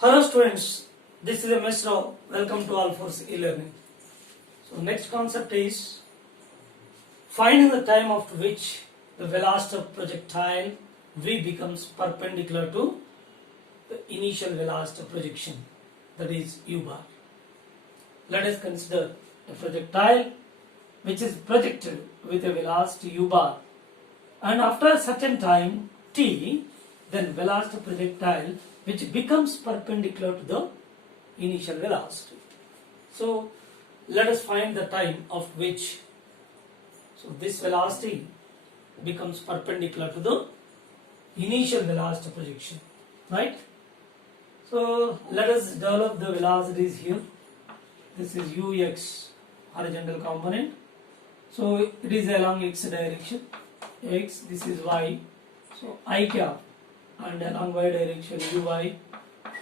Hello students, this is MS Rao. Welcome to All Force e-learning. So next concept is finding the time after which the velocity of projectile V becomes perpendicular to the initial velocity of projection, that is u bar. Let us consider a projectile which is projected with a velocity u bar, and after a certain time t, then velocity of projectile which becomes perpendicular to the initial velocity. So let us find the time of which this velocity becomes perpendicular to the initial velocity of projection, right? So let us develop the velocities here. This is ux, horizontal component. So it is along x direction, x, this is y, so I cap, and along y direction uy,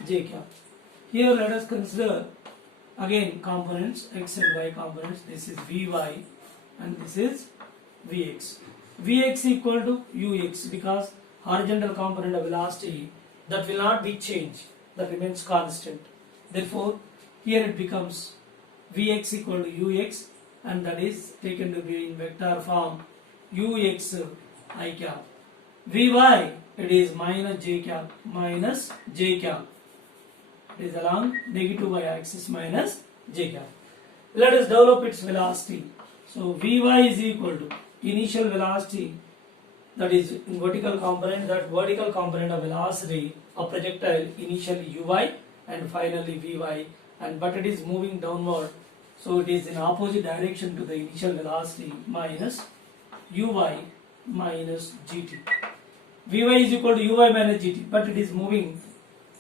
j cap. Here let us consider again components, x and y components. This is vy and this is vx. Vx equal to ux, because horizontal component of velocity that will not be changed, that remains constant. Therefore here it becomes vx equal to ux, and that is taken to be in vector form ux I cap. Vy, it is minus j cap, minus j cap. It is along negative y axis minus j cap. Let us develop its velocity. So Vy is equal to initial velocity, that is in vertical component, that vertical component of velocity of projectile initially uy and finally Vy, and but it is moving downward, so it is in opposite direction to the initial velocity, minus uy minus gt. Vy is equal to uy minus gt, but it is moving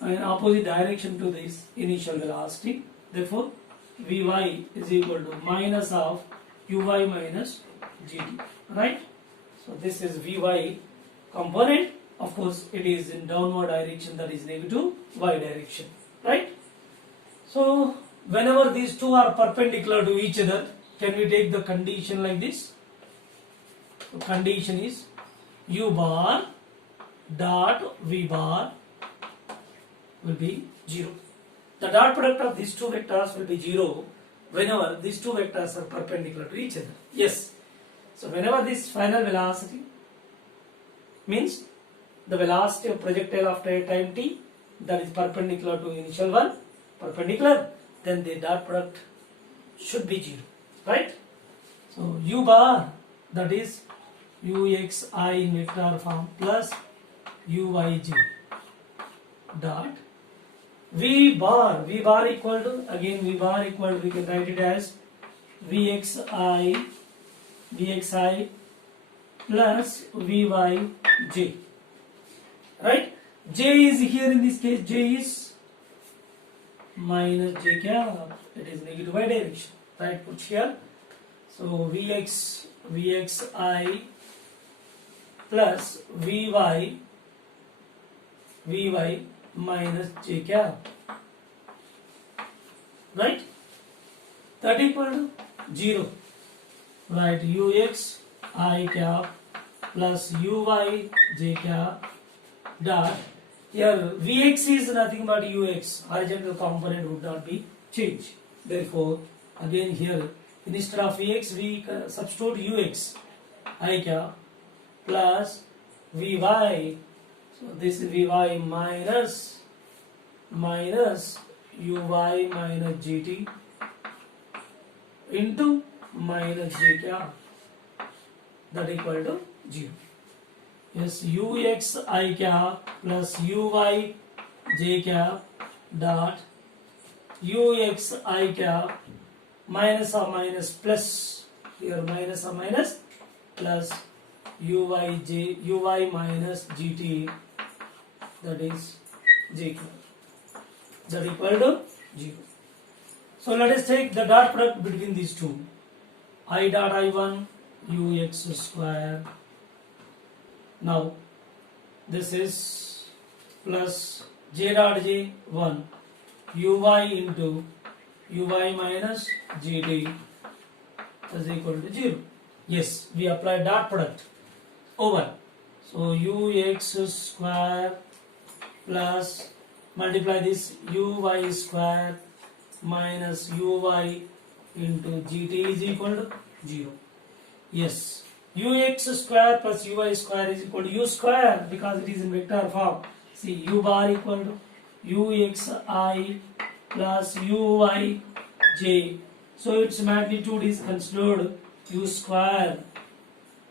in opposite direction to this initial velocity. Therefore Vy is equal to minus of uy minus gt, right? So this is Vy component. Of course it is in downward direction, that is negative y direction, right? So whenever these two are perpendicular to each other, can we take the condition like this? So condition is u bar dot v bar will be 0. The dot product of these two vectors will be 0 whenever these two vectors are perpendicular to each other. Yes. So whenever this final velocity means the velocity of projectile after a time t that is perpendicular to initial one, perpendicular, then the dot product should be 0, right? So u bar, that is uxi in vector form plus uyj dot v bar equal to, again v bar equal to, we can write it as vxi plus vyj, right? J is here, in this case j is minus j cap, it is negative y direction, right? Put here. So vxi plus vy minus j cap, right? That equal to 0. Write ux I cap plus uy j cap dot, here vx is nothing but ux, horizontal component would not be changed. Therefore again here instead of vx we substitute ux I cap plus vy. So this is vy minus uy minus gt into minus j cap, that equal to 0. Yes, ux I cap plus uy j cap dot ux I cap minus or minus plus, here minus or minus plus uy minus gt, that is j cap, that equal to 0. So let us take the dot product between these two. I dot I1 ux square. Now this is plus j dot j 1 uy into uy minus gt is equal to 0. Yes, we apply dot product over. So ux square plus multiply this uy square minus uy into gt is equal to 0. Yes, ux square plus uy square is equal to u square because it is in vector form. See, u bar equal to uxi plus uyj. So its magnitude is considered u square,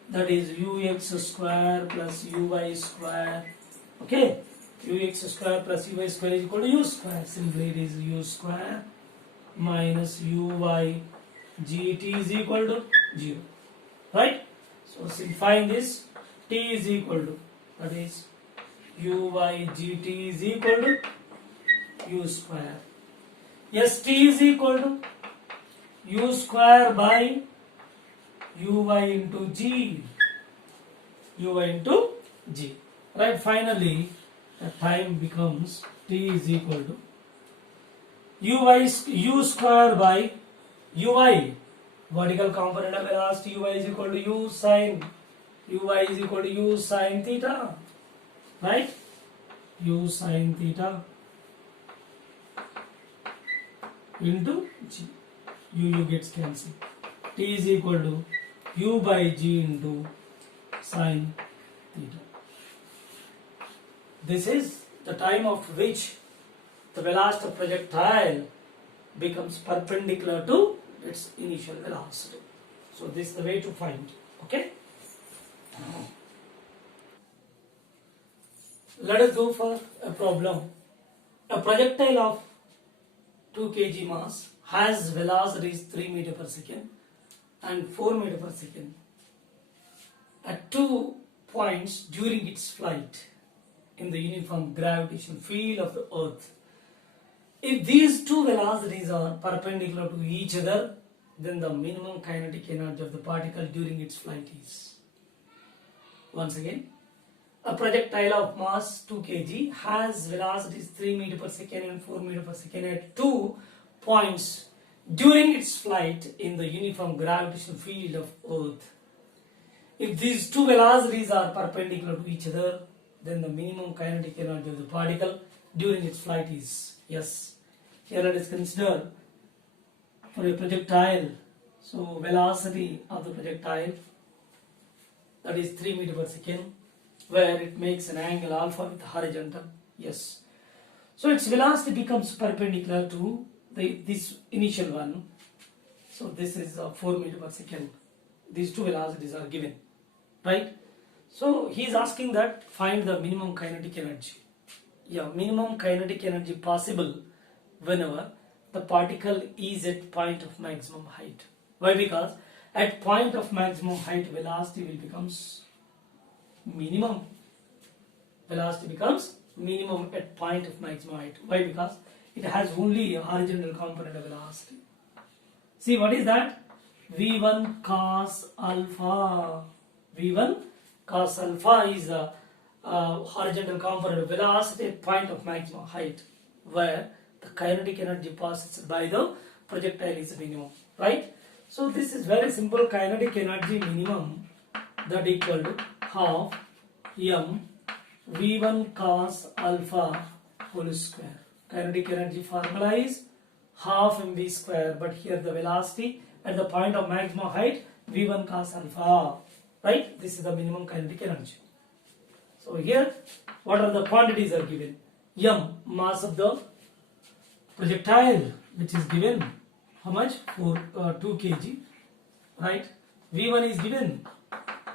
that is ux square plus uy square. Okay, ux square plus uy square is equal to u square. Simply it is u square minus uy gt is equal to 0. Right? So simplifying this, t is equal to, that is uy gt is equal to u square. Yes, t is equal to u square by uy into g. uy into g. Right? Finally, the time becomes t is equal to u square by uy. Vertical component of velocity uy is equal to u sine theta, right? U sine theta into g. U gets cancelled. T is equal to u by g into sine theta. This is the time of which the velocity of projectile becomes perpendicular to its initial velocity. So this is the way to find. Okay. Let us go for a problem. A projectile of 2 kg mass has velocities 3 meter per second and 4 meter per second at 2 points during its flight in the uniform gravitational field of the earth. If these two velocities are perpendicular to each other, then the minimum kinetic energy of the particle during its flight is. Once again, a projectile of mass 2 kg has velocities 3 meter per second and 4 meter per second at 2 points during its flight in the uniform gravitational field of earth. If these two velocities are perpendicular to each other, then the minimum kinetic energy of the particle during its flight is. Yes. Here let us consider for a projectile. So velocity of the projectile, that is 3 meter per second, where it makes an angle alpha with horizontal. Yes. So its velocity becomes perpendicular to this initial one. So this is 4 meter per second. These two velocities are given, right? So he is asking that find the minimum kinetic energy. Yeah, minimum kinetic energy possible whenever the particle is at point of maximum height. Why? Because at point of maximum height, velocity will becomes minimum. Velocity becomes minimum at point of maximum height. Why? Because it has only a horizontal component of velocity. See, what is that? V1 cos alpha. V1 cos alpha is the horizontal component of velocity at point of maximum height, where the kinetic energy passed by the projectile is minimum, right? So this is very simple. Kinetic energy minimum, that equal to half m v1 cos alpha whole square. Kinetic energy formula is half mv square, but here the velocity at the point of maximum height v1 cos alpha, right? This is the minimum kinetic energy. So here what are the quantities are given? M, mass of the projectile, which is given how much? 2 kg, right? V1 is given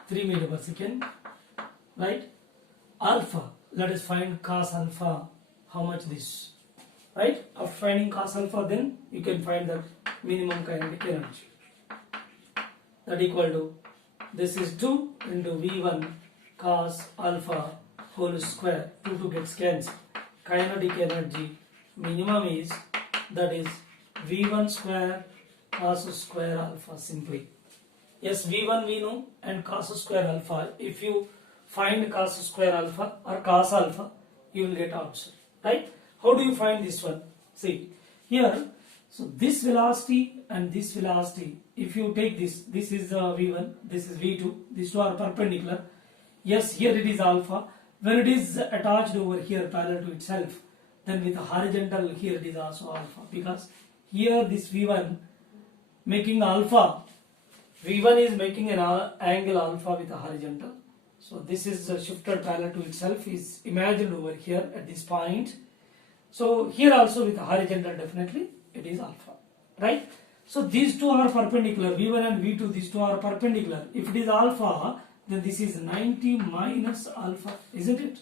3 meter per second, right? Alpha, let us find cos alpha, how much this, right? After finding cos alpha, then you can find the minimum kinetic energy, that equal to, this is 2 into V1 cos alpha whole square. 2 gets cancelled. Kinetic energy minimum is, that is V1 square cos square alpha simply. Yes, V1 we know and cos square alpha. If you find cos square alpha or cos alpha, you will get answer, right? How do you find this one? See here, so this velocity and this velocity, if you take this is V1, this is V2, these two are perpendicular. Yes, here it is alpha. When it is attached over here parallel to itself, then with the horizontal here it is also alpha, because here this V1 making alpha, V1 is making an angle alpha with a horizontal. So this is shifted parallel to itself is imagined over here at this point. So here also with a horizontal definitely it is alpha, right? So these two are perpendicular, V1 and V2, these two are perpendicular. If it is alpha, then this is 90 minus alpha, isn't it?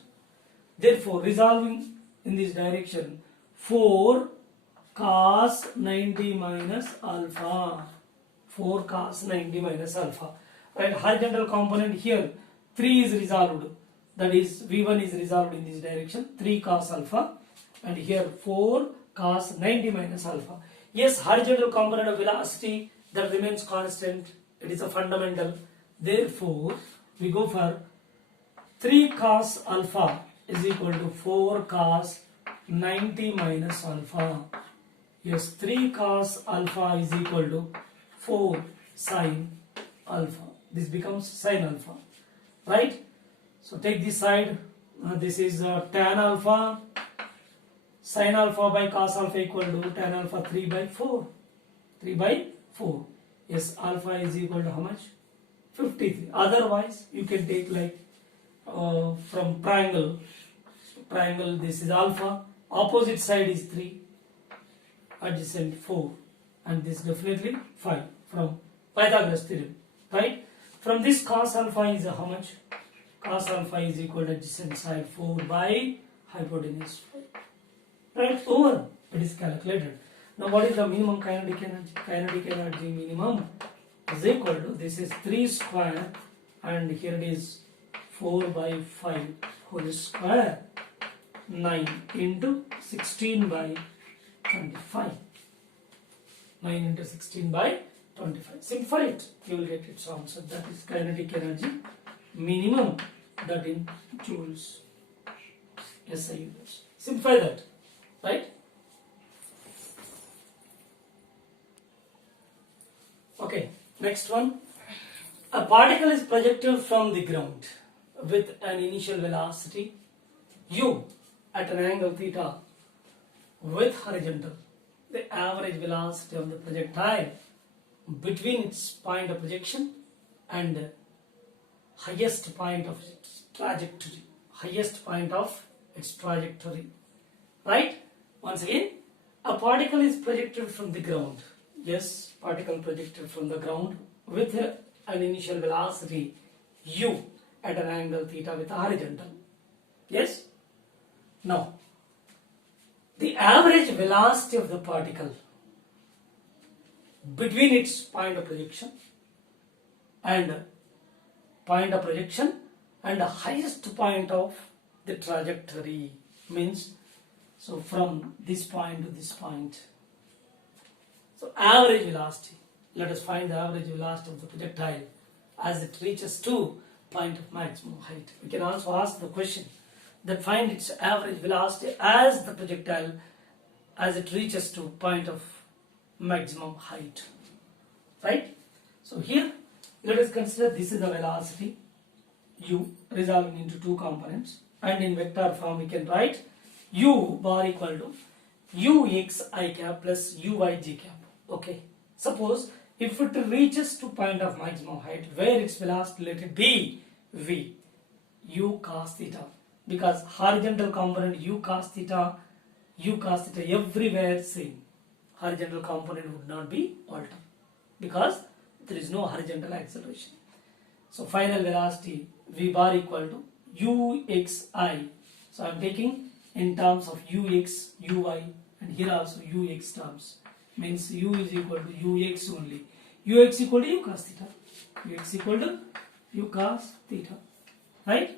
Therefore, resolving in this direction, 4 cos 90 minus alpha. 4 cos 90 minus alpha. Right, horizontal component here, 3 is resolved. That is, V1 is resolved in this direction, 3 cos alpha. And here 4 cos 90 minus alpha. Yes, horizontal component of velocity that remains constant. It is a fundamental. Therefore, we go for 3 cos alpha is equal to 4 cos 90 minus alpha. Yes, 3 cos alpha is equal to 4 sin alpha. This becomes sin alpha. Right? So take this side. This is tan alpha. Sin alpha by cos alpha equal to tan alpha 3 by 4. 3 by 4. Yes, alpha is equal to how much? 53. Otherwise, you can take like from triangle. Triangle, this is alpha. Opposite side is 3. Adjacent 4. And this definitely 5 from Pythagoras theorem. Right? From this cos alpha is how much? Cos alpha is equal to adjacent side 4 by hypotenuse 5. Right, over. It is calculated. Now what is the minimum kinetic energy? Kinetic energy minimum is equal to, this is 3 square and here it is 4 by 5 whole square, 9 into 16 by 25. 9 into 16 by 25. Simplify it. You will get its answer. That is kinetic energy minimum, that in joules. SI units. Simplify that. Right? Okay, next one. A particle is projected from the ground with an initial velocity u at an angle theta with horizontal. The average velocity of the projectile between its point of projection and highest point of its trajectory. Highest point of its trajectory. Right? Once again, a particle is projected from the ground. Yes, particle projected from the ground with an initial velocity u at an angle theta with a horizontal. Yes? Now, the average velocity of the particle between its point of projection and the highest point of the trajectory means, so from this point to this point. So average velocity. Let us find the average velocity of the projectile as it reaches to point of maximum height. We can also ask the question that find its average velocity as the projectile as it reaches to point of maximum height. Right? So here let us consider this is the velocity u resolving into two components, and in vector form we can write u bar equal to ux I cap plus uy j cap. Okay. Suppose if it reaches to point of maximum height, where its velocity, let it be v, u cos theta, because horizontal component u cos theta everywhere same. Horizontal component would not be altered because there is no horizontal acceleration. So final velocity v bar equal to uxi. So I am taking in terms of ux, uy, and here also ux terms. Means u is equal to ux only. Ux equal to u cos theta. Ux equal to u cos theta. Right?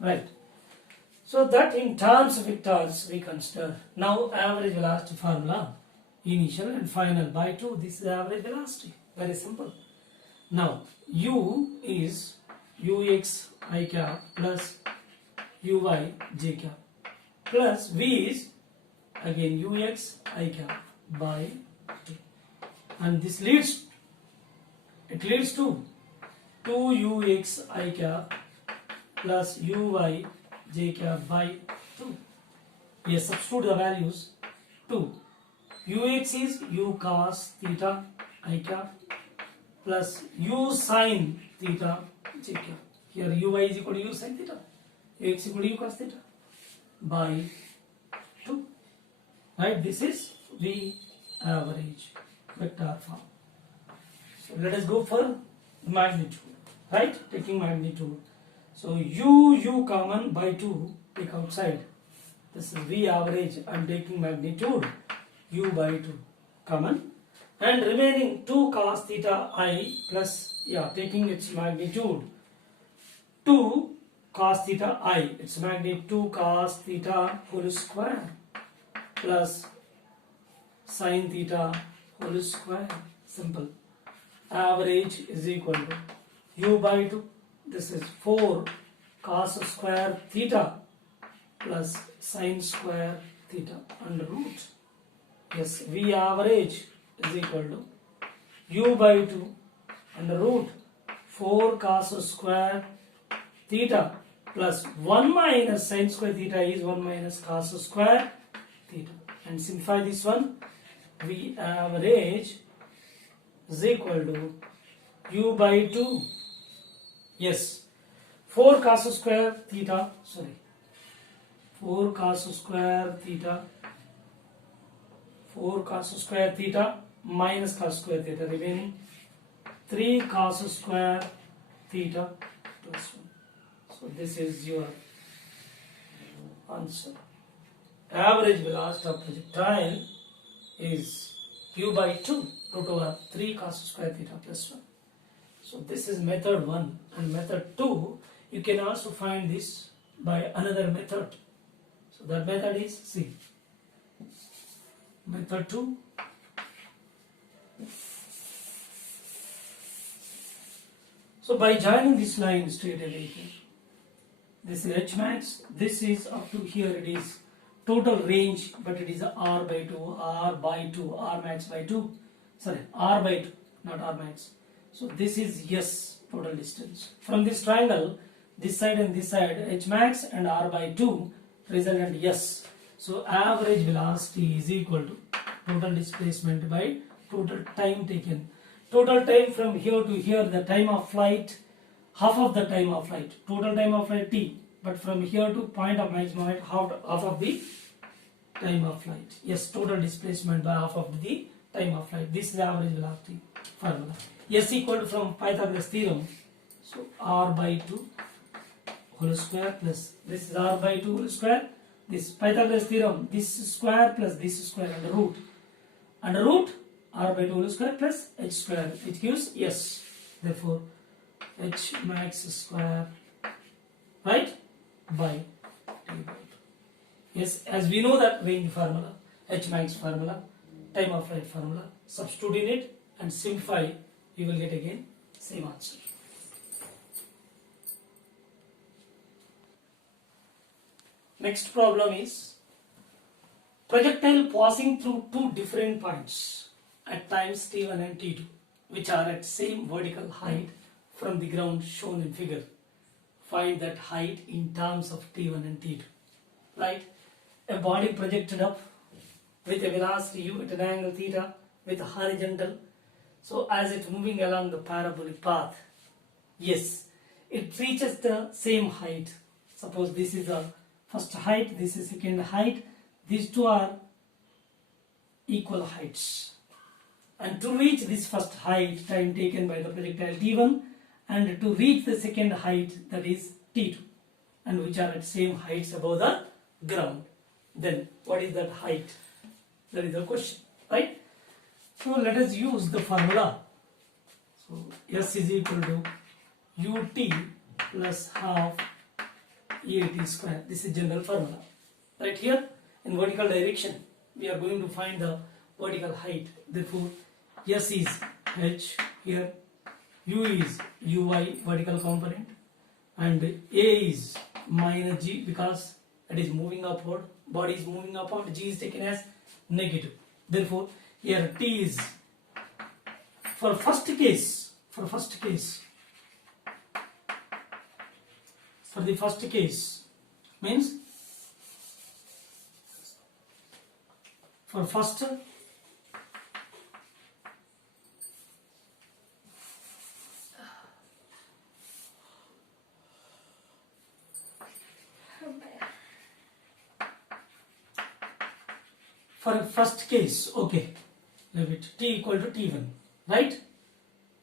Right. So that in terms of vectors we consider. Now average velocity formula. Initial and final by 2. This is average velocity. Very simple. Now u is ux I cap plus uy j cap plus v is again ux I cap by 2, and this leads to 2ux I cap plus uy j cap by 2. Yes, substitute the values. 2. Ux is u cos theta I cap plus u sin theta j cap. Here uy is equal to u sin theta, ux equal to u cos theta by 2. Right, this is V average vector form. So let us go for magnitude. Right, taking magnitude. So u common by 2 take outside. This is V average. I am taking magnitude u by 2 common, and remaining 2 cos theta I plus, taking its magnitude 2 cos theta I, its magnitude 2 cos theta whole square plus sin theta whole square. Simple. Average is equal to u by 2. This is 4 cos square theta plus sin square theta under root. Yes, V average is equal to u by 2 under root 4 cos square theta plus 1 minus sin square theta is 1 minus cos square theta. And simplify this one. V average is equal to u by 2. Yes, 4 cos square theta, 4 cos square theta minus cos square theta, remaining 3 cos square theta plus 1. So this is your answer. Average velocity of projectile is u by 2 root over 3 cos square theta plus 1. So this is method 1, and method 2 you can also find this by another method. So that method is C. Method 2. So by joining this line straight away here, this is H max, this is up to here, it is total range, but it is R by 2, R max by 2, R by 2, not R max. So this is S, total distance. From this triangle, this side and this side, H max and R by 2, resultant S. So average velocity is equal to total displacement by total time taken. Total time from here to here, the time of flight, half of the time of flight. Total time of flight T, but from here to point of maximum height, half of the time of flight. Yes, total displacement by half of the time of flight. This is the average velocity formula. S equal to from Pythagoras theorem. So R by 2 whole square plus this is R by 2 whole square. This Pythagoras theorem, this square plus this square under root. Under root R by 2 whole square plus H square, which gives S. Therefore H max square, right, by T by 2. Yes, as we know that range formula, H max formula, time of flight formula, substitute in it and simplify, you will get again same answer. Next problem is projectile passing through two different points at times T1 and T2, which are at same vertical height from the ground shown in figure. Find that height in terms of T1 and T2. Right? A body projected up with a velocity u at an angle theta with a horizontal. So as it's moving along the parabolic path, yes, it reaches the same height. Suppose this is the first height, this is second height. These two are equal heights. And to reach this first height, time taken by the projectile T1, and to reach the second height, that is T2, and which are at same heights above the ground. Then what is that height? That is the question, right? So let us use the formula. So S is equal to ut plus half EAT square. This is general formula. Right here in vertical direction, we are going to find the vertical height. Therefore, S is H here, U is Uy vertical component, and A is minus G because it is moving upward. Body is moving upward. G is taken as negative. Therefore, here T is for the first case, Means for first case, okay, leave it t equal to t1, right?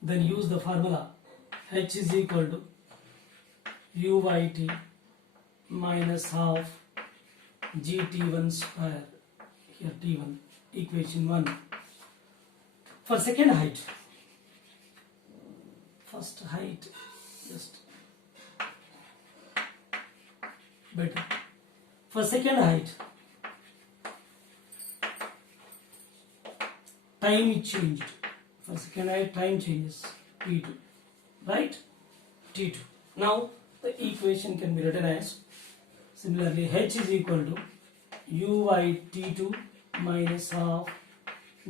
Then use the formula h is equal to u by t minus half gt1 square, here t1, equation 1. For second height, first height just better. For second height, time is changed. For second height, time changes, t2, right? t2. Now the equation can be written as, similarly, h is equal to u by t2 minus half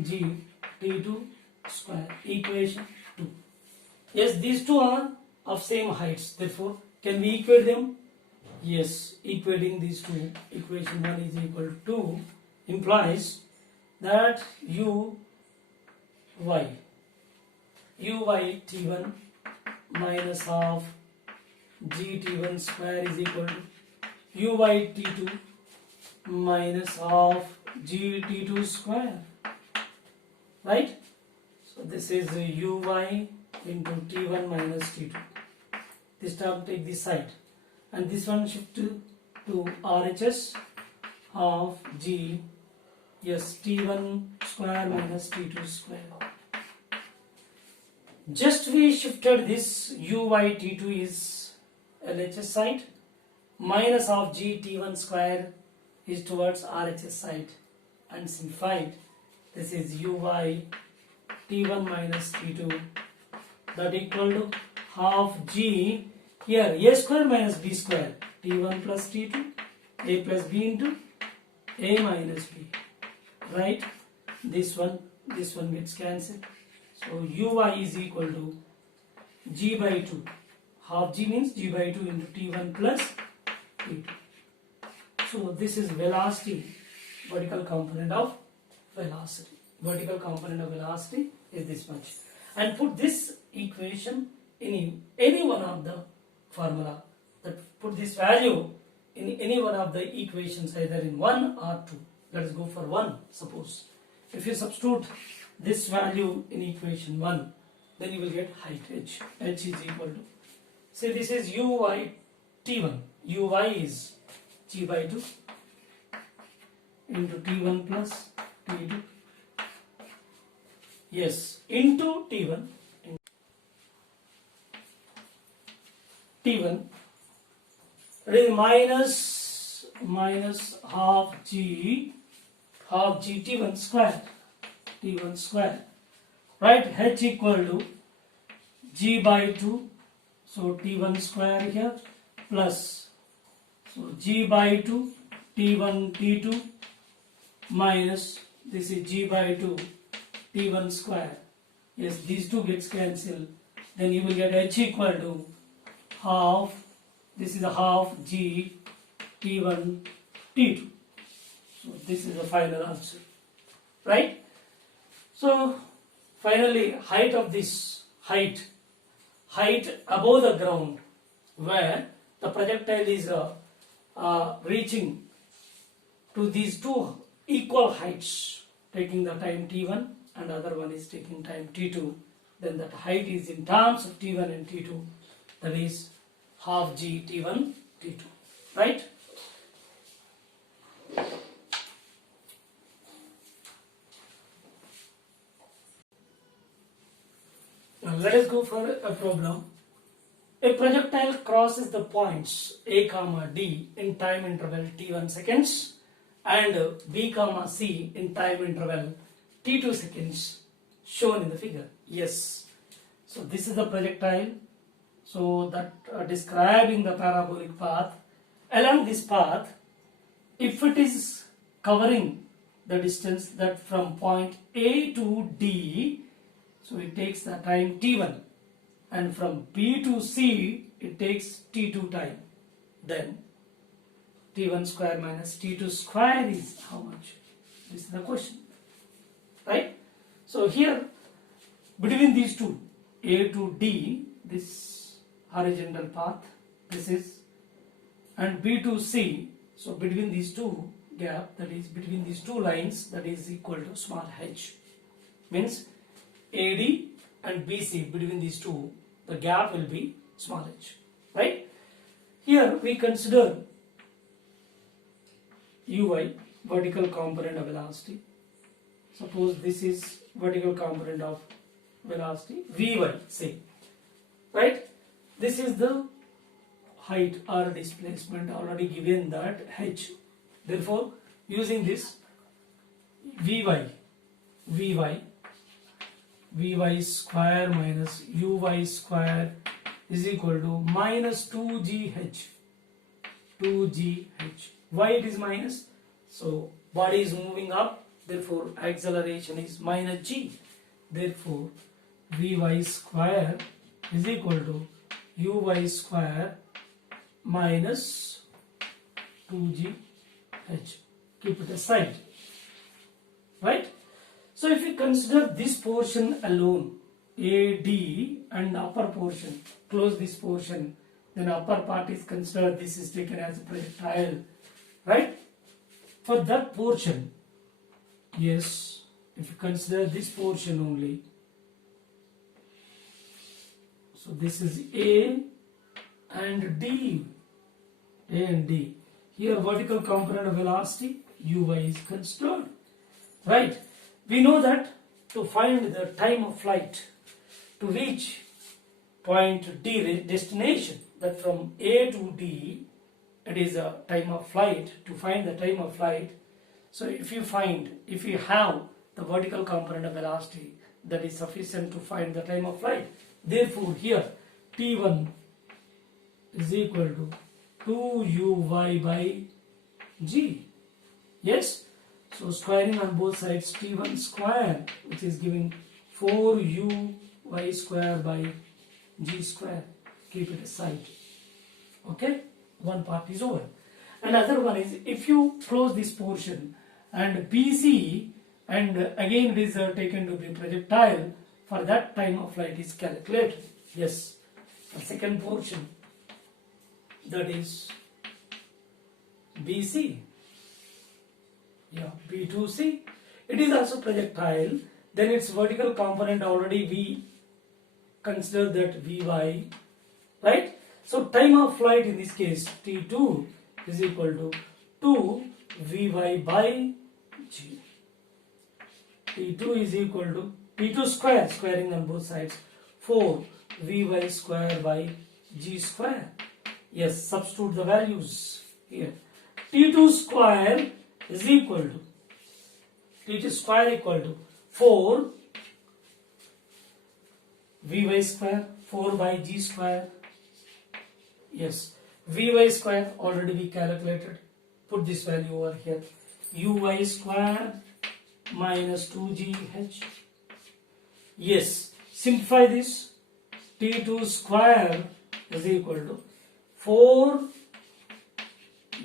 g t2 square, equation 2. Yes, these two are of same heights, therefore can we equate them? Yes, equating these two, equation 1 is equal to 2 implies that u by t1 minus half g t1 square is equal to u by t2 minus half g t2 square, right? So this is uy into t1 minus t2. This term take this side, and this one shift to RHS half g, yes, t1 square minus t2 square. Just we shifted this u by t2 is LHS side, minus half g t1 square is towards RHS side, and simplified this is u by t1 minus t2, that equal to half g, here a square minus b square, t1 plus t2, a plus b into a minus b, right? This one gets cancelled. So uy is equal to g by 2. Half g means g by 2 into t1 plus t2. So this is velocity, vertical component of velocity. Vertical component of velocity is this much. And put this equation in any one of the formula. That put this value in any one of the equations, either in 1 or 2. Let us go for 1, suppose. If you substitute this value in equation 1, then you will get height h. H is equal to, say this is uy t1. Uy is g by 2 into t1 plus t2. Yes, into t1. T1. It is minus half g t1 square. T1 square, right? H equal to g by 2, so t1 square here, plus, so g by 2 t1 t2 minus, this is g by 2 t1 square. Yes, these two gets cancelled, then you will get h equal to half, this is a half g t1 t2. So this is the final answer, right? So finally, height of this, height above the ground, where the projectile is reaching to these two equal heights, taking the time t1 and other one is taking time t2, then that height is in terms of t1 and t2, that is half g t1 t2, right? Now let us go for a problem. A projectile crosses the points A, D in time interval t1 seconds and B, C in time interval t2 seconds shown in the figure. Yes. So this is the projectile. So that describing the parabolic path. Along this path, if it is covering the distance that from point A to D, so it takes the time t1, and from B to C it takes t2 time. Then T1 square minus T2 square is how much? This is the question, right? So here, between these two, A to D, this horizontal path, this is, and B to C, so between these two gap, that is between these two lines, that is equal to small h. Means AD and BC, between these two, the gap will be small h, right? Here we consider Uy, vertical component of velocity. Suppose this is vertical component of velocity, Vy, say, right? This is the height or displacement already given, that h. Therefore, using this Vy square minus Uy square is equal to minus 2gh. Why it is minus? So body is moving up, therefore acceleration is minus g. Therefore Vy square is equal to Uy square minus 2gh. Keep it aside, right? So if you consider this portion alone, AD, and upper portion, close this portion, then upper part is considered, this is taken as a projectile, right? For that portion, yes, if you consider this portion only, so this is A and D, here vertical component of velocity Uy is considered, right? We know that to find the time of flight to reach point D destination, that from A to D, it is a time of flight. To find the time of flight, so if you have the vertical component of velocity, that is sufficient to find the time of flight. Therefore here T1 is equal to 2Uy by G. Yes, so squaring on both sides, T1 square, which is giving 4Uy square by G square. Keep it aside. Okay, one part is over. Another one is, if you close this portion and BC, and again it is taken to be projectile, for that time of flight is calculated. Yes, the second portion, that is BC, yeah, B2C, it is also projectile. Then its vertical component already we consider that Vy, right? So time of flight in this case T2 is equal to 2 Vy by G. T2 is equal to T2 square, squaring on both sides, 4 Vy square by G square. Yes, substitute the values here. T2 square is equal to, T2 square equal to 4 Vy square, 4 by G square. Yes, Vy square already we calculated. Put this value over here. Uy square minus 2gh. Yes, simplify this. T2 square is equal to 4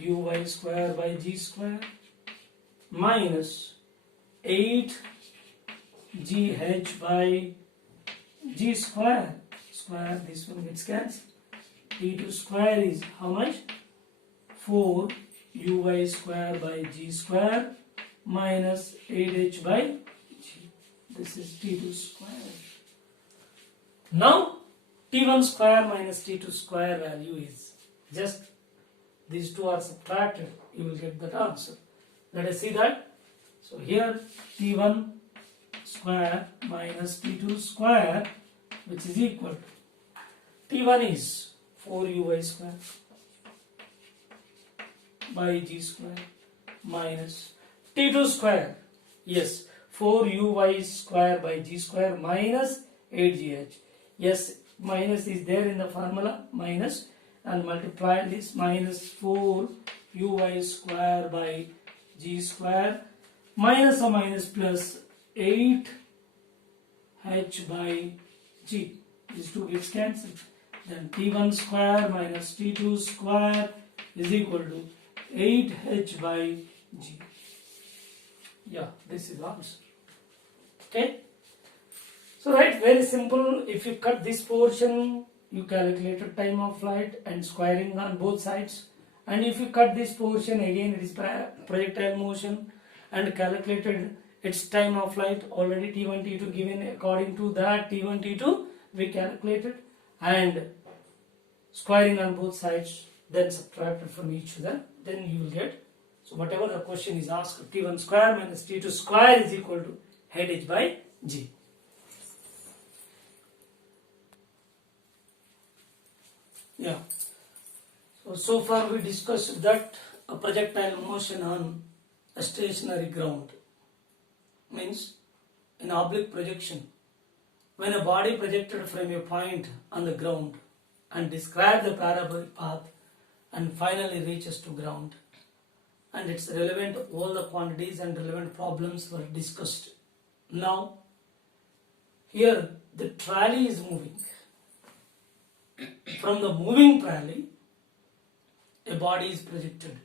Uy square by G square minus 8 GH by G square. Square, this one gets cancelled. T2 square is how much? 4 Uy square by G square minus 8H by G. This is T2 square. Now T1 square minus T2 square value is just these two are subtracted, you will get that answer. Let us see that. So here T1 square minus T2 square, which is equal to, T1 is 4 Uy square by G square minus T2 square, yes, 4 Uy square by G square minus 8GH. Yes, minus is there in the formula, minus, and multiply this minus 4 Uy square by G square minus or minus plus 8 H by G. These two gets cancelled. Then T1 square minus T2 square is equal to 8h by g. Yeah, this is the answer. Okay. So right, very simple. If you cut this portion, you calculated time of flight and squaring on both sides. And if you cut this portion, again it is projectile motion and calculated its time of flight. Already T1, T2 given. According to that T1, T2 we calculated and squaring on both sides, then subtracted from each other, then you will get. So whatever the question is asked, T1 square minus T2 square is equal to head h by g. Yeah. So far we discussed that a projectile motion on a stationary ground means an oblique projection. When a body projected from a point on the ground and describe the parabolic path and finally reaches to ground, and it's relevant, all the quantities and relevant problems were discussed. Now here the trolley is moving. From the moving trolley, a body is projected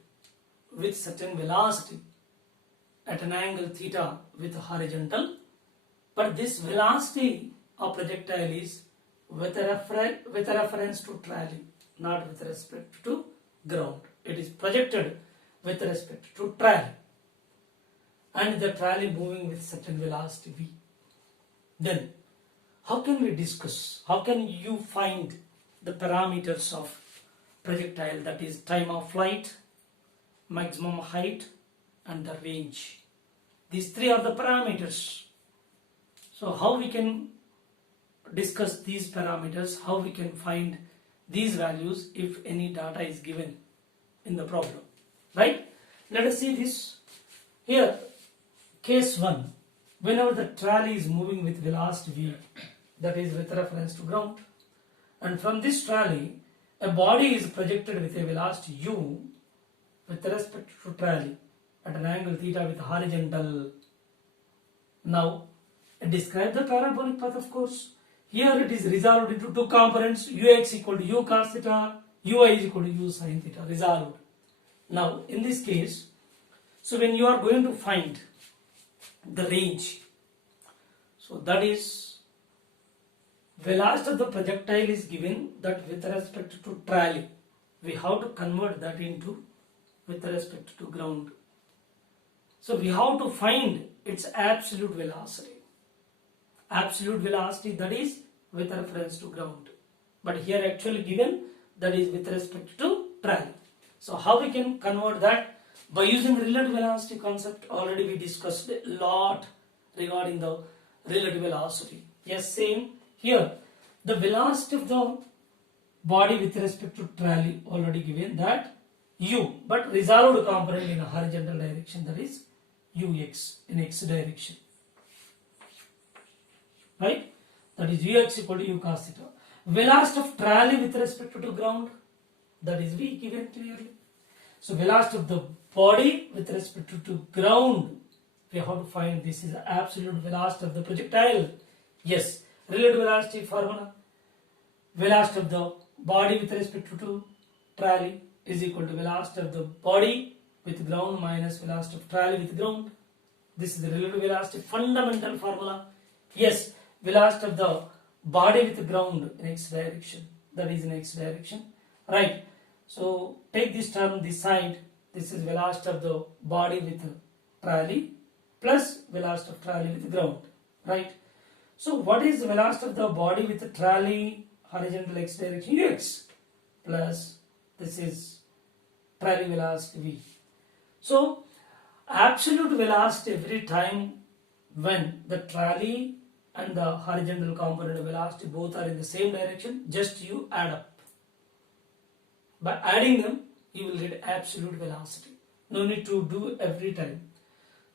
with certain velocity at an angle theta with horizontal, but this velocity of projectile is with a reference to trolley, not with respect to ground. It is projected with respect to trolley, and the trolley moving with certain velocity v. Then how can we discuss, how can you find the parameters of projectile, that is time of flight, maximum height and the range? These three are the parameters. So how we can discuss these parameters, how we can find these values if any data is given in the problem, right? Let us see this. Here, case 1, whenever the trolley is moving with velocity v, that is with reference to ground, and from this trolley a body is projected with a velocity u with respect to trolley at an angle theta with horizontal. Now describe the parabolic path, of course. Here it is resolved into two components, ux equal to u cos theta, uy is equal to u sin theta, resolved. Now in this case, so when you are going to find the range, so that is velocity of the projectile is given, that with respect to trolley we have to convert that into with respect to ground. So we have to find its absolute velocity. Absolute velocity, that is with reference to ground, but here actually given that is with respect to trolley. So how we can convert that? By using relative velocity concept. Already we discussed a lot regarding the relative velocity. Yes, same here. The velocity of the body with respect to trolley already given, that u, but resolved component in a horizontal direction, that is ux in x direction, right? That is ux equal to u cos theta. Velocity of trolley with respect to ground, that is v given clearly. So velocity of the body with respect to ground, we have to find this is the absolute velocity of the projectile. Yes, relative velocity formula. Velocity of the body with respect to trolley is equal to velocity of the body with ground minus velocity of trolley with ground. This is the relative velocity fundamental formula. Yes, velocity of the body with ground in x direction, that is in x direction, right? So take this term this side, this is velocity of the body with trolley plus velocity of trolley with ground, right? So what is the velocity of the body with the trolley horizontal x direction? Ux plus this is trolley velocity v. So absolute velocity every time when the trolley and the horizontal component velocity both are in the same direction, just you add up. By adding them, you will get absolute velocity. No need to do every time.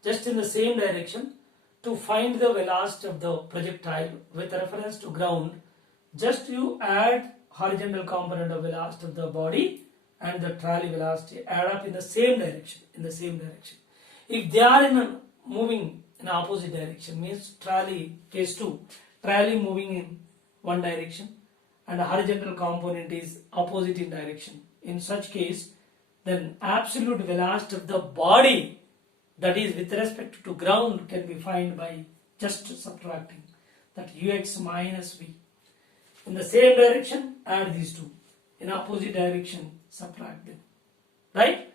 Just in the same direction, to find the velocity of the projectile with reference to ground, just you add horizontal component of velocity of the body and the trolley velocity, add up in the same direction. If they are moving in opposite direction, means trolley, case 2, trolley moving in one direction and the horizontal component is opposite in direction. In such case, then absolute velocity of the body, that is with respect to ground, can be found by just subtracting that ux minus v. In the same direction, add these two. In opposite direction, subtract them. Right?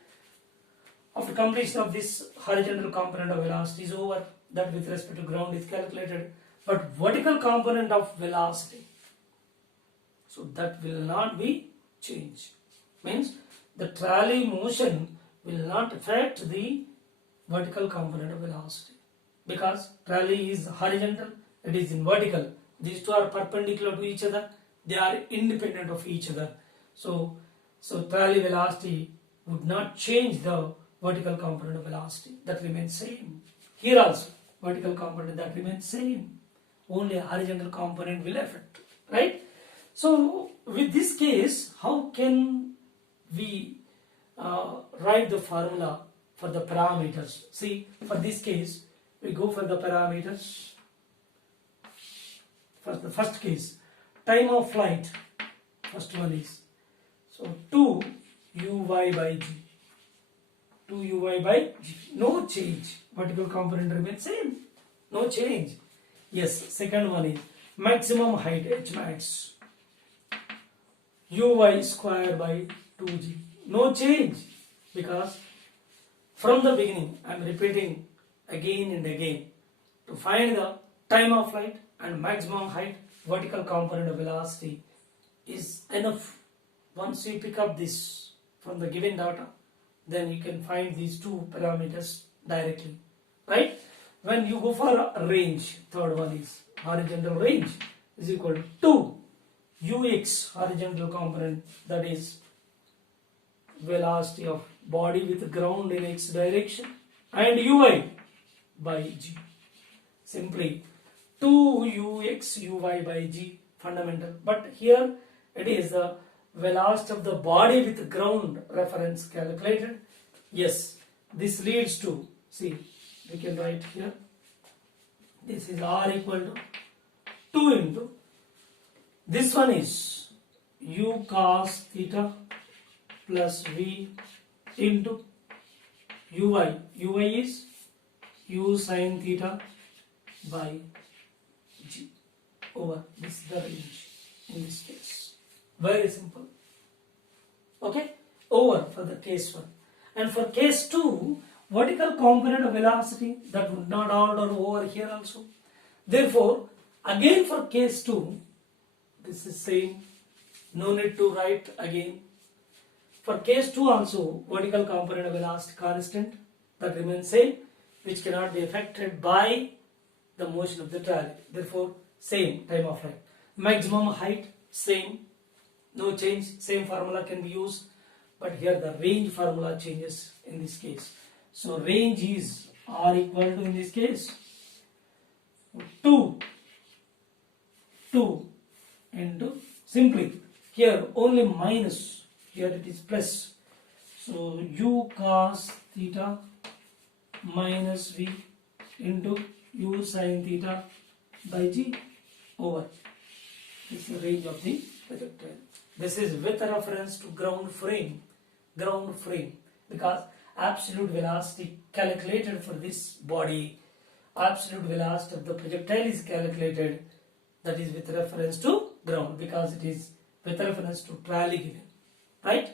After completion of this, horizontal component of velocity is over. That with respect to ground is calculated. But vertical component of velocity, so that will not be changed. Means the trolley motion will not affect the vertical component of velocity, because trolley is horizontal, it is in vertical. These two are perpendicular to each other, they are independent of each other. So trolley velocity would not change the vertical component of velocity, that remains same. Here also vertical component, that remains same, only a horizontal component will affect, right? So with this case, how can we write the formula for the parameters? See, for this case, we go for the parameters. For the first case, time of flight, first one is, so 2 uy by g. 2 uy by g, no change, vertical component remains same, no change. Yes, second one is maximum height, h max, uy square by 2g, no change, because from the beginning I am repeating again and again, to find the time of flight and maximum height, vertical component of velocity is enough. Once you pick up this from the given data, then you can find these two parameters directly, right? When you go for a range, third one is horizontal range, is equal to ux, horizontal component, that is velocity of body with ground in x direction, and uy by g. Simply 2ux uy by g, fundamental. But here it is the velocity of the body with ground reference calculated. Yes, this leads to, see, we can write here, this is r equal to 2 into, this one is u cos theta plus v into uy. Uy is u sin theta by g over, this is the range in this case. Very simple. Okay, over for the case 1. And for case 2, vertical component of velocity, that would not order over here also. Therefore, again for case 2, this is same, no need to write again. For case 2 also, vertical component of velocity constant, that remains same, which cannot be affected by the motion of the trolley. Therefore, same time of flight. Maximum height, same, no change, same formula can be used, but here the range formula changes in this case. So range is r equal to, in this case, 2 into, simply here only minus, here it is plus, so u cos theta minus v into u sin theta by g over, this is the range of the projectile. This is with reference to ground frame, because absolute velocity calculated for this body, absolute velocity of the projectile is calculated, that is with reference to ground, because it is with reference to trolley given, right?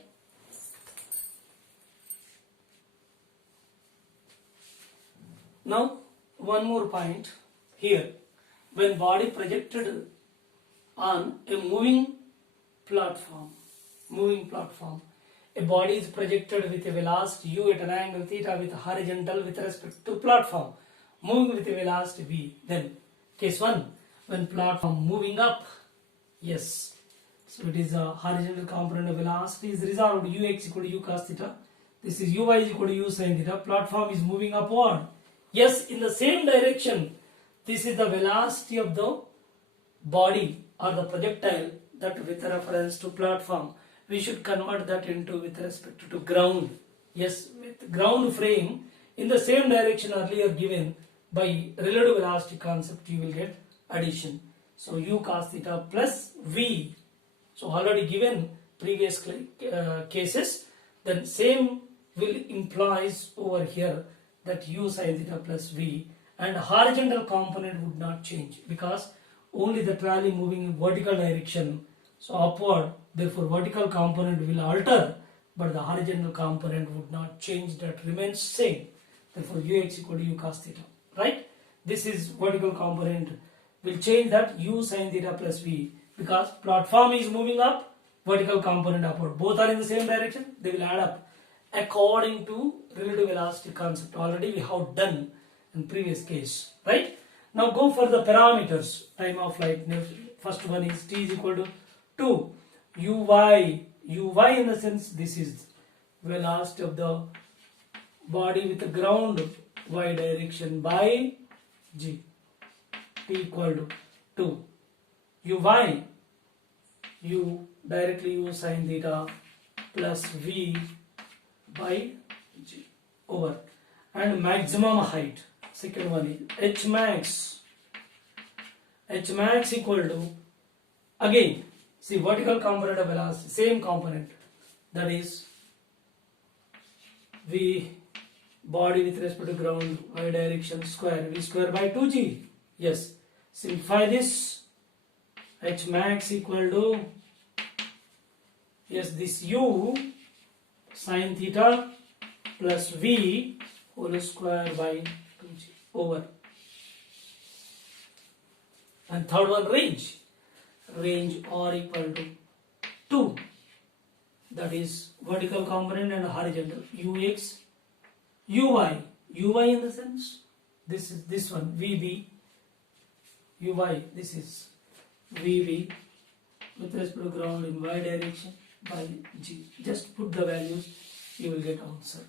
Now one more point here, when body projected on a moving platform, a body is projected with a velocity u at an angle theta with horizontal with respect to platform, moving with a velocity v. Then case 1, when platform moving up, yes, so it is a horizontal component of velocity is resolved, ux equal to u cos theta, this is uy is equal to u sin theta, platform is moving upward, yes, in the same direction. This is the velocity of the body or the projectile, that with reference to platform. We should convert that into with respect to ground. Yes, with ground frame in the same direction earlier given by relative velocity concept, you will get addition. So u cos theta plus v. So already given previous cases, then same will implies over here that u sin theta plus v, and horizontal component would not change because only the trolley moving in vertical direction, so upward, therefore vertical component will alter but the horizontal component would not change, that remains same. Therefore ux equal to u cos theta, right? This is vertical component will change, that u sin theta plus v, because platform is moving up, vertical component upward, both are in the same direction, they will add up according to relative velocity concept. Already we have done in previous case, right? Now go for the parameters, time of flight. First one is t is equal to 2 uy, uy in the sense this is velocity of the body with the ground y direction by g, t equal to 2 uy, u directly u sin theta plus v by g over, and maximum height, second one is h max equal to, again see vertical component of velocity, same component, that is v body with respect to ground y direction square, v square by 2g. Yes, simplify this, h max equal to, yes, this u sin theta plus v whole square by 2g over, and third one range r equal to 2, that is vertical component and horizontal, ux uy in the sense this is this one vb uy, this is vb with respect to ground in y direction by g. Just put the values, you will get answer.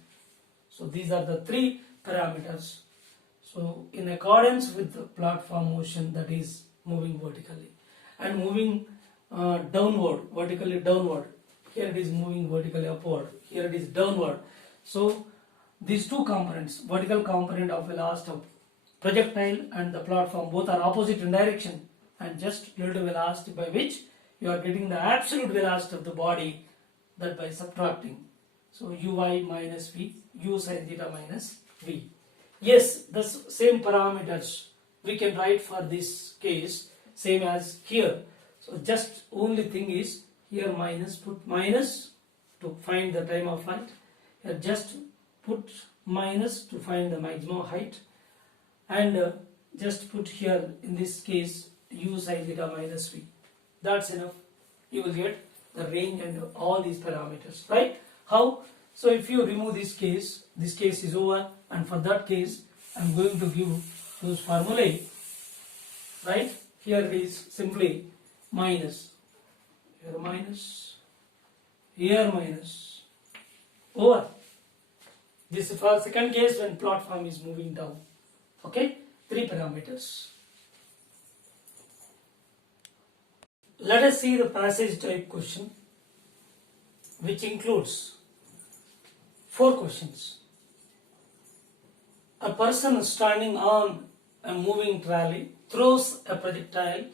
So these are the three parameters. So in accordance with the platform motion, that is moving vertically and moving downward, vertically downward, here it is moving vertically upward, here it is downward. So these two components, vertical component of velocity of projectile and the platform, both are opposite in direction, and just relative velocity by which you are getting the absolute velocity of the body, that by subtracting. So uy minus v, u sin theta minus v. Yes, the same parameters we can write for this case, same as here. So just only thing is here minus, put minus to find the time of flight. Here just put minus to find the maximum height, and just put here in this case u sin theta minus v. That's enough. You will get the range and all these parameters, right? How? So if you remove this case is over, and for that case I'm going to give those formulae, right? Here it is simply minus, here minus, here minus, over. This is for second case when platform is moving down. Okay, three parameters. Let us see the passage type question, which includes 4 questions. A person standing on a moving trolley throws a projectile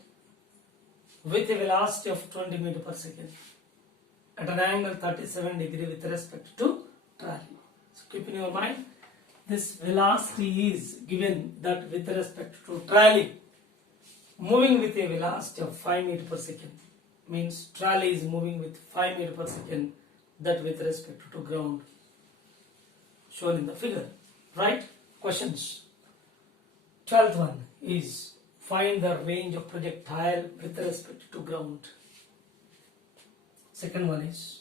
with a velocity of 20 meters per second at an angle 37 degrees with respect to trolley. So keep in your mind, this velocity is given that with respect to trolley moving with a velocity of 5 meters per second, means trolley is moving with 5 meters per second, that with respect to ground, shown in the figure, right? Questions. 12th one is find the range of projectile with respect to ground. Second one is,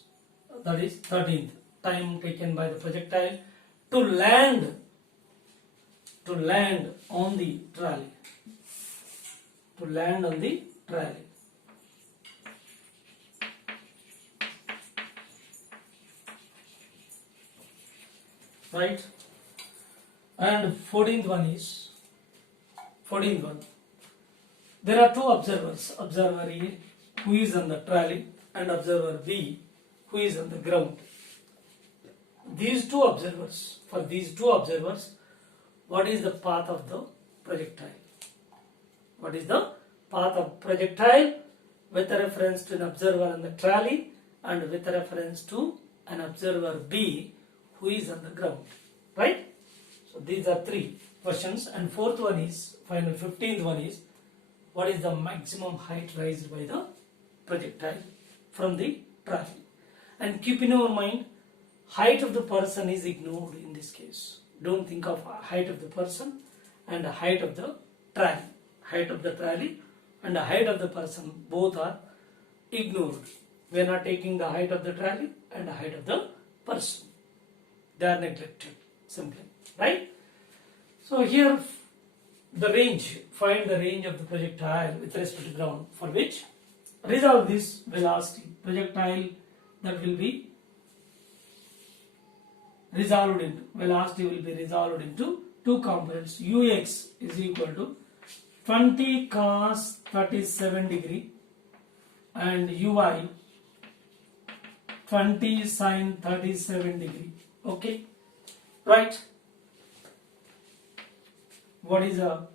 that is 13th, time taken by the projectile to land on the trolley. To land on the trolley. Right? And 14th one is, 14th one, there are 2 observers, observer A who is on the trolley and observer B who is on the ground. These 2 observers, for these 2 observers, what is the path of the projectile? What is the path of projectile with reference to an observer on the trolley and with reference to an observer B who is on the ground. Right? So these are three questions, and fourth one is, final 15th one is, what is the maximum height raised by the projectile from the traffic? And keep in your mind, height of the person is ignored in this case. Don't think of height of the person and the height of the trolley. Height of the trolley and the height of the person, both are ignored. We are not taking the height of the trolley and the height of the person. They are neglected simply. Right? So here the range, find the range of the projectile with respect to ground, for which resolve this velocity. Projectile that will be resolved into, velocity will be resolved into two components. Ux is equal to 20 cos 37 degree and Uy 20 sin 37 degree. Okay, right? What is a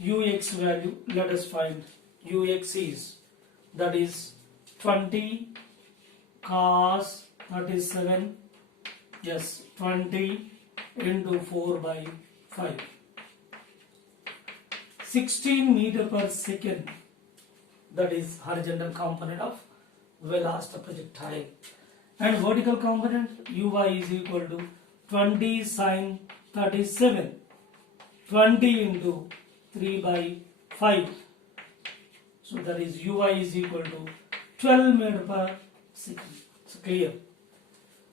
Ux value? Let us find. Ux is, that is 20 cos 37, yes, 20 into 4 by 5. 16 meter per second, that is horizontal component of velocity of projectile. And vertical component, Uy is equal to 20 sin 37, 20 into 3 by 5. So that is Uy is equal to 12 meter per second. It's clear.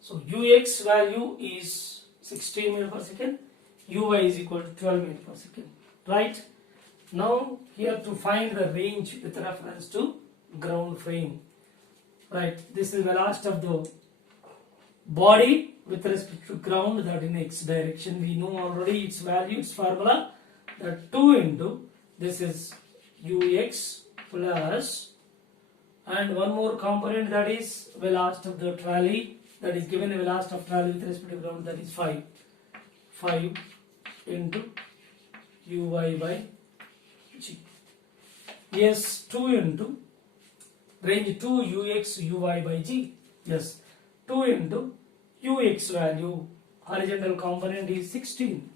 So Ux value is 16 meter per second, Uy is equal to 12 meter per second. Right? Now here to find the range with reference to ground frame. Right? This is velocity of the body with respect to ground, that in x direction. We know already its value, its formula, that 2 into this is Ux plus, and one more component, that is velocity of the trolley, that is given a velocity of trolley with respect to ground, that is 5 into Uy by g. Yes, 2 into range 2 Ux Uy by g. Yes, 2 into Ux value, horizontal component is 16.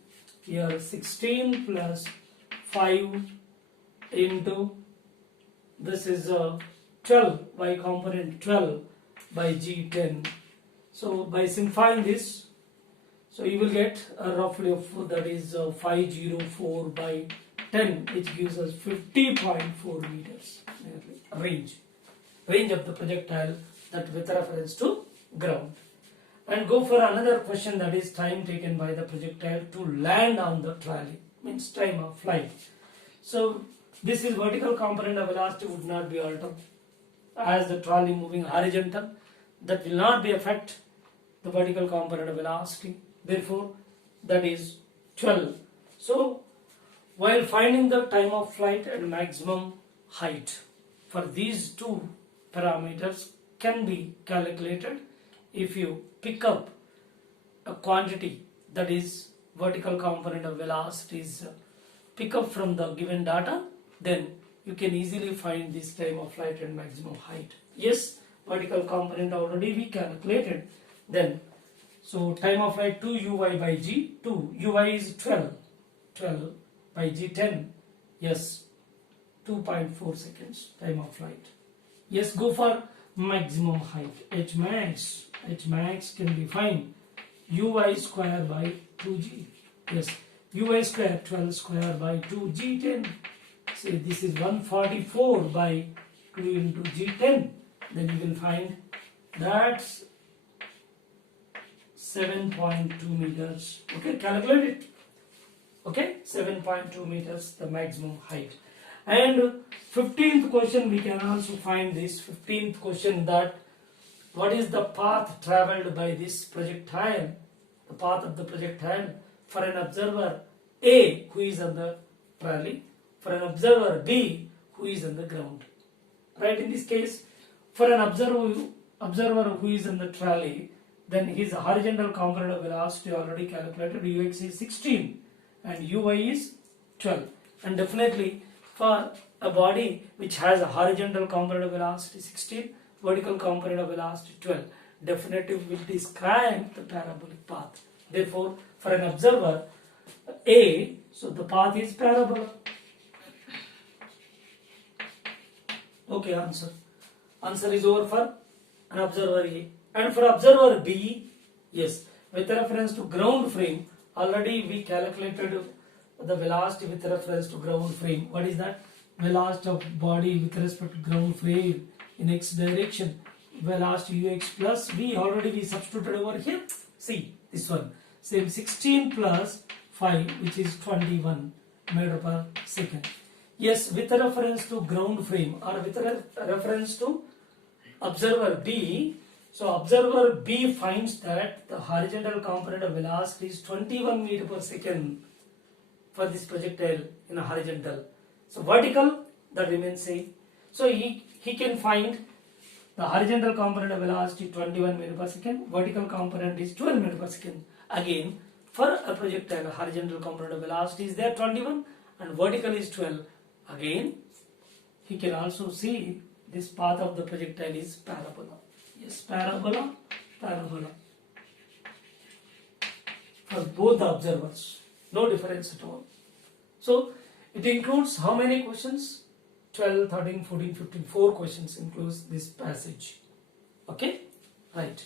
Here 16 plus 5 into, this is 12, y component 12 by g 10. So by simplifying this, so you will get a roughly of, that is 504 by 10, which gives us 50.4 meters range of the projectile, that with reference to ground. And go for another question, that is time taken by the projectile to land on the trolley, means time of flight. So this is vertical component of velocity would not be altered, as the trolley moving horizontal, that will not be affect the vertical component of velocity. Therefore that is 12. So while finding the time of flight and maximum height, for these two parameters can be calculated if you pick up a quantity, that is vertical component of velocity is pick up from the given data, then you can easily find this time of flight and maximum height. Yes, vertical component already we calculated. Then so time of flight 2 Uy by g, 2 Uy is 12 by g 10, yes, 2.4 seconds time of flight. Yes, go for maximum height. H max can be found Uy square by 2g. Yes, Uy square 12 square by 2 g10. Say this is 144 by 2 into g10. Then you will find that's 7.2 meters. Okay, calculate it. Okay, 7.2 meters, the maximum height. And 15th question, we can also find this 15th question, that what is the path traveled by this projectile, the path of the projectile for an observer A who is on the trolley, for an observer B who is on the ground. Right, in this case, for an observer who is on the trolley, then his horizontal component of velocity already calculated, Ux is 16 and Uy is 12. And definitely for a body which has a horizontal component of velocity 16, vertical component of velocity 12, definitely will describe the parabolic path. Therefore, for an observer A, so the path is parabola. Okay, answer. Answer is over for an observer A. And for observer B, yes, with reference to ground frame, already we calculated the velocity with reference to ground frame. What is that? Velocity of body with respect to ground frame in x direction. Velocity ux plus v, already we substituted over here. See this one. Same 16 plus 5, which is 21 meter per second. Yes, with reference to ground frame or with reference to observer B, so observer B finds that the horizontal component of velocity is 21 meter per second for this projectile in a horizontal. So vertical, that remains same. So he can find the horizontal component of velocity 21 meter per second, vertical component is 12 meter per second. Again, for a projectile, horizontal component of velocity is there 21 and vertical is 12. Again, he can also see this path of the projectile is parabola. Yes, parabola, parabola. For both the observers, no difference at all. So, it includes how many questions? 12, 13, 14, 15, 4 questions includes this passage. Okay, right.